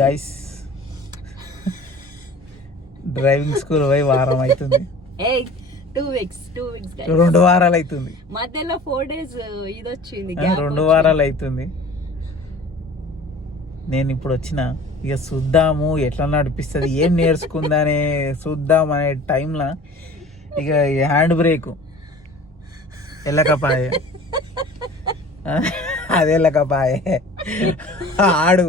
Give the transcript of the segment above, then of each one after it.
Guys driving school పోయి వారం అవుతుంది. 2 weeks 2 వారాలు అవుతుంది. మధ్యలో 4 days ఇది వచ్చింది. 2 వారాలు అవుతుంది. నేను ఇప్పుడు వచ్చిన ఇక చూద్దాము ఎట్లా నడిపిస్తుంది, ఏం నేర్చుకుందానే చూద్దాం అనే టైంలో ఇక హ్యాండ్ బ్రేక్ వెళ్ళకపాయే, అది వెళ్ళకపాయే. ఆడు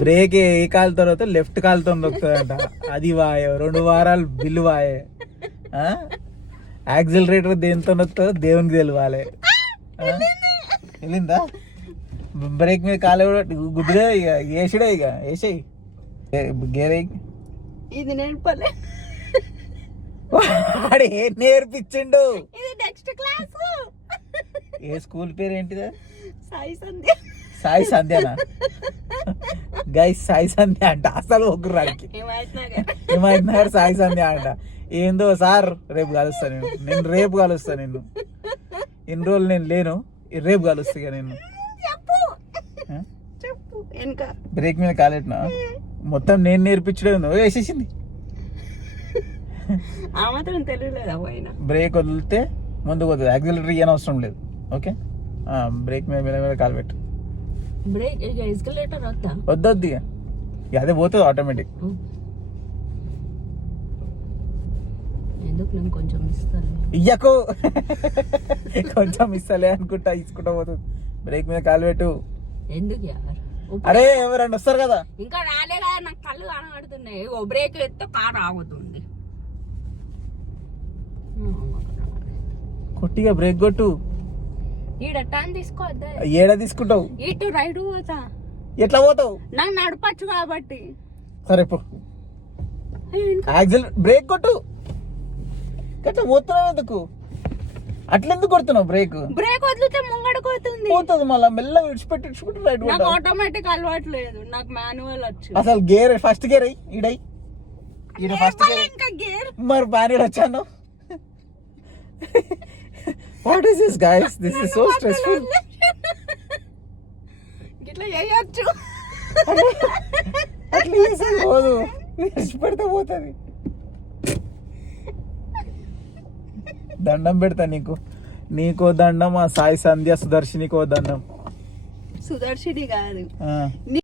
బ్రేక్ ఏ కాలుతో వస్తే లెఫ్ట్ కాలుతో దొక్కుతుందంట, అది వాయే. 2 వారాలు బిల్లు వాయే. యాక్సిలరేటర్ దేనితో వస్తుందో దేవునికి తెలియాలి. వెళ్ళిందా? బ్రేక్ మీద కాలు గుద్దుడే, ఇక వేసుడే, ఇక వేసేయి గేరే. ఇది నేర్పలే, వాడు ఏం నేర్పించిండు? ఇది నెక్స్ట్ క్లాస్. ఏ స్కూల్ పేరు ఏంటిదా? సాయి సంధ్య. సాయి సంధ్యనా? గైస్ సాయి సంధ్య అంట అసలు ఒకరానికి. హిమాయత్ నగర్ సాయి సంధ్య అంట. ఏందో సార్ రేపు కలుస్తా నేను రేపు కలుస్తా నిన్ను. ఇన్ని రోజులు నేను లేను, రేపు కలుస్తా నేను. బ్రేక్ మీద కాలేట్నా మొత్తం నేను నేర్పించడే ఉంది. వేసేసింది. బ్రేక్ వదిలితే ముందుకు వద్దు, యాక్సిలరేటర్ ఇయ్యని అవసరం లేదు. ఓకే, బ్రేక్ మీద మీద కాలు పెట్టు. వద్దొద్దు, ఇక అదే పోతుంది ఆటోమేటిక్. ఇయ్యకు కొంచెం ఇస్తలే అనుకుంటా, ఇసుకుంటా పోతుంది. బ్రేక్ మీద కాలు పెట్టు. ఎందుకు? అరే ఎవరన్నా వస్తారు కదా. ఇంకా రాలే కదా, నాకు కళ్ళు కనబడుతున్నాయి. బ్రేక్ ఎత్తే కారు ఆగుతుంది. కొట్టిగా బ్రేక్ కొట్టు. ఈడ టర్న్ తీసుకోవద్దా? ఏడ తీసుకుంటావు? ఇటు రైట్ పోతా. ఎట్లా పోతావు? నాకు నడపచ్చు కాబట్టి. సరే పో, బ్రేక్ కొట్టు. అట్లా పోతున్నావు ఎందుకు? అట్లెందుకు కొడుతున్నావు బ్రేక్? బ్రేక్ వదిలితే ముంగడుకోతుంది. పోతుంది మళ్ళీ మెల్ల విడిచిపెట్టి రైట్. నాకు ఆటోమేటిక్ అలవాటు లేదు, నాకు మాన్యువల్ వచ్చు. అసలు గేర్ ఫస్ట్ గేర్ అయ్యి ఈడై ఈడ ఫస్ట్ గేర్. మరి మాన్యువల్ వచ్చాను. What is this guys? This is so stressful. ఇట్లా చేయొచ్చు. అట్లా చేసే పోదు, విడిచిపెడితే పోతుంది. దండం పెడతా నీకో దండం, ఆ సాయి సంధ్య సుదర్శినికో దండం. సుదర్శిని కాదు.